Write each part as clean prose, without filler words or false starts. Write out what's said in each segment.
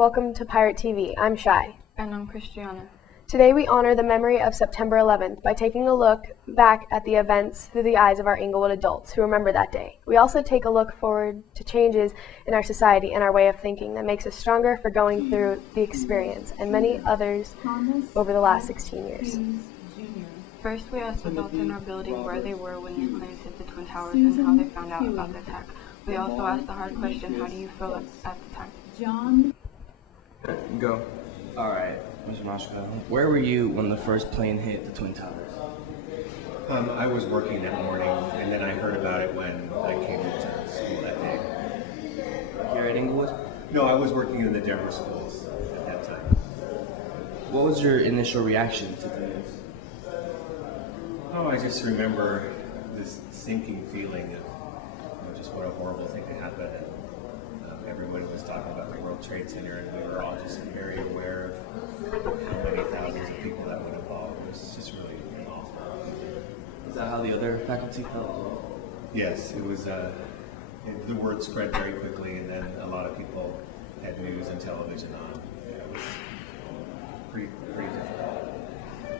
welcome to Pirate TV. I'm Shai. And I'm Christiana. Today we honor the memory of September 11th by taking a look back at the events through the eyes of our Inglewood adults who remember that day. We also take a look forward to changes in our society and our way of thinking that makes us stronger for going through the experience and many others over the last 16 years. First, we asked adults in our building where they were when the planes hit the Twin Towers and how they found out about the attack. We also asked the hard question, how do you feel at the time? John? Go. All right, Mr. Mashka, where were you when the first plane hit the Twin Towers? I was working that morning, and then I heard about it when I came into school that day. Here at Inglewood? No, I was working in the Denver schools at that time. What was your initial reaction to the news? Oh, I just remember this sinking feeling of just what a horrible thing to happen. And everybody was talking about the World Trade Center, and we were all just very aware of how many thousands of people that would involve. It was just really awful. Is that how the other faculty felt? Yes, it was. The word spread very quickly, and then a lot of people had news and television on. It was pretty difficult.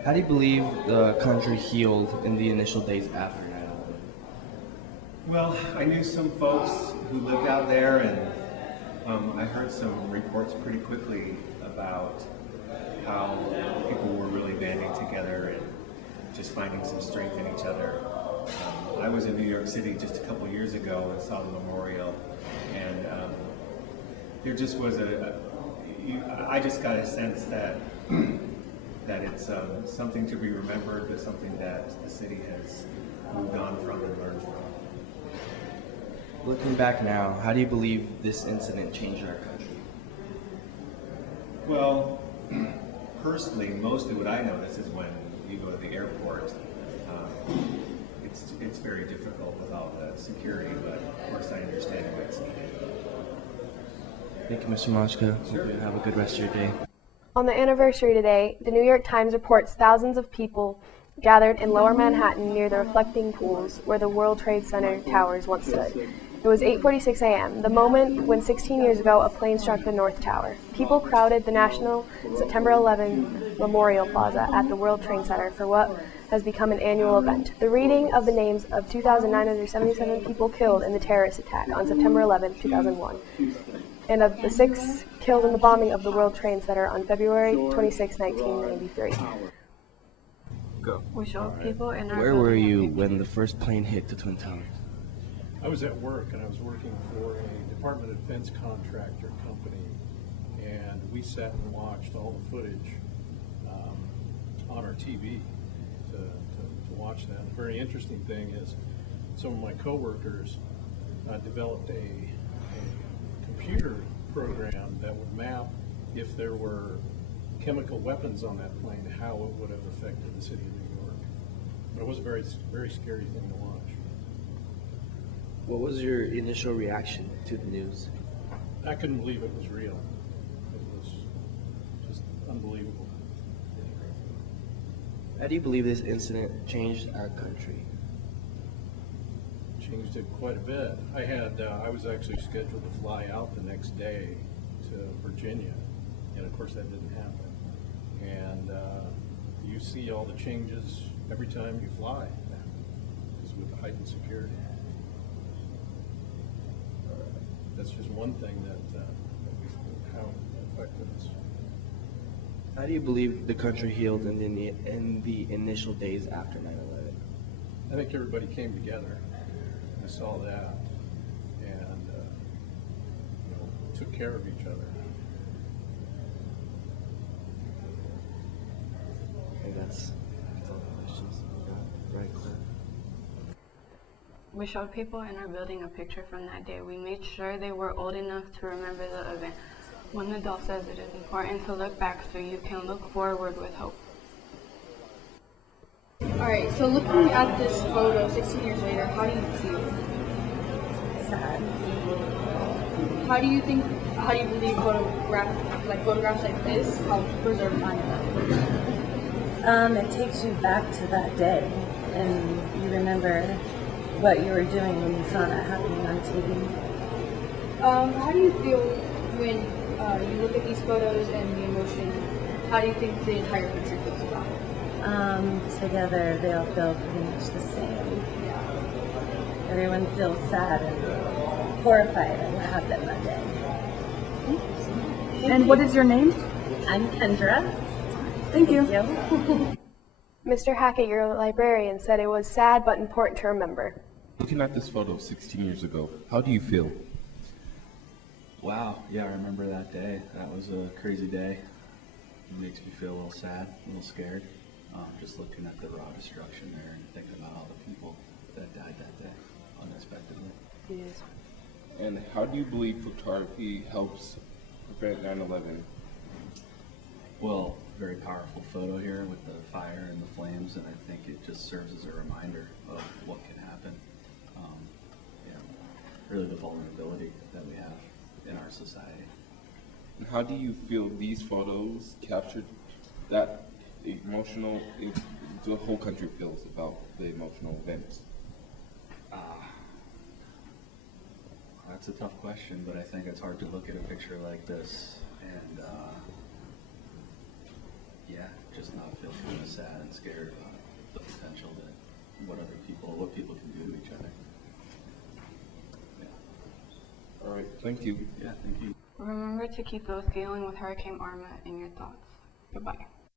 How do you believe the country healed in the initial days after 9/11? Well, I knew some folks who lived out there, and I heard some reports pretty quickly about how people were really banding together and just finding some strength in each other. I was in New York City just a couple years ago and saw the memorial, and there just was I just got a sense that that it's something to be remembered, but something that the city has moved on from and learned from. Looking back now, how do you believe this incident changed our country? Well, personally, mostly what I notice is when you go to the airport, it's very difficult with all the security, but of course I understand what's needed. Thank you, Mr. Mashka. Hope you have a good rest of your day. On the anniversary today, the New York Times reports thousands of people gathered in Lower Manhattan near the reflecting pools where the World Trade Center towers once stood. It was 8:46 a.m., the moment when 16 years ago a plane struck the North Tower. People crowded the National September 11 Memorial Plaza at the World Trade Center for what has become an annual event. The reading of the names of 2,977 people killed in the terrorist attack on September 11, 2001, and of the 6 killed in the bombing of the World Trade Center on February 26, 1993. Go. We showed people in our Where building were a you picture. when the first plane hit the Twin Towers? I was at work, and I was working for a Department of Defense contractor company, and we sat and watched all the footage on our TV to watch that. The very interesting thing is some of my coworkers developed a computer program that would map if there were chemical weapons on that plane, how it would have affected the city of New York. But it was a very, very scary thing to watch. What was your initial reaction to the news? I couldn't believe it was real. It was just unbelievable. How do you believe this incident changed our country? Changed it quite a bit. I was actually scheduled to fly out the next day to Virginia, and of course that didn't happen. And you see all the changes every time you fly, just with the heightened security. That's just one thing how it affected us. How do you believe the country healed in the initial days after 9/11? I think everybody came together. I saw that, and took care of each other. Okay, that's all the questions. Right, Claire? We showed people in our building a picture from that day. We made sure they were old enough to remember the event. One adult says it is important to look back so you can look forward with hope. Alright, so looking at this photo 16 years later, how do you feel? Sad. How do you believe photographs like this help preserve time? It takes you back to that day, and you remember what you were doing when you saw that happening on TV. How do you feel when you look at these photos and the emotion, how do you think the entire country feels about it? Together they all feel pretty much the same. Everyone feels sad and horrified at what happened that day. And what is your name? I'm Kendra. Thank you. Mr. Hackett, your librarian, said it was sad but important to remember. Looking at this photo of 16 years ago, how do you feel? Wow, yeah, I remember that day. That was a crazy day. It makes me feel a little sad, a little scared. Just looking at the raw destruction there and thinking about all the people that died that day unexpectedly. Yes. And how do you believe photography helps prevent 9/11? Well, very powerful photo here with the fire and the flames, and I think it just serves as a reminder of what can happen. Really the vulnerability that we have in our society. And how do you feel these photos captured that emotional, the whole country feels about the emotional events? That's a tough question, but I think it's hard to look at a picture like this and just not feel kind of sad and scared about the potential that what people can do to each other. Yeah. All right, thank you. Yeah, thank you. Remember to keep those dealing with Hurricane Irma in your thoughts. Goodbye.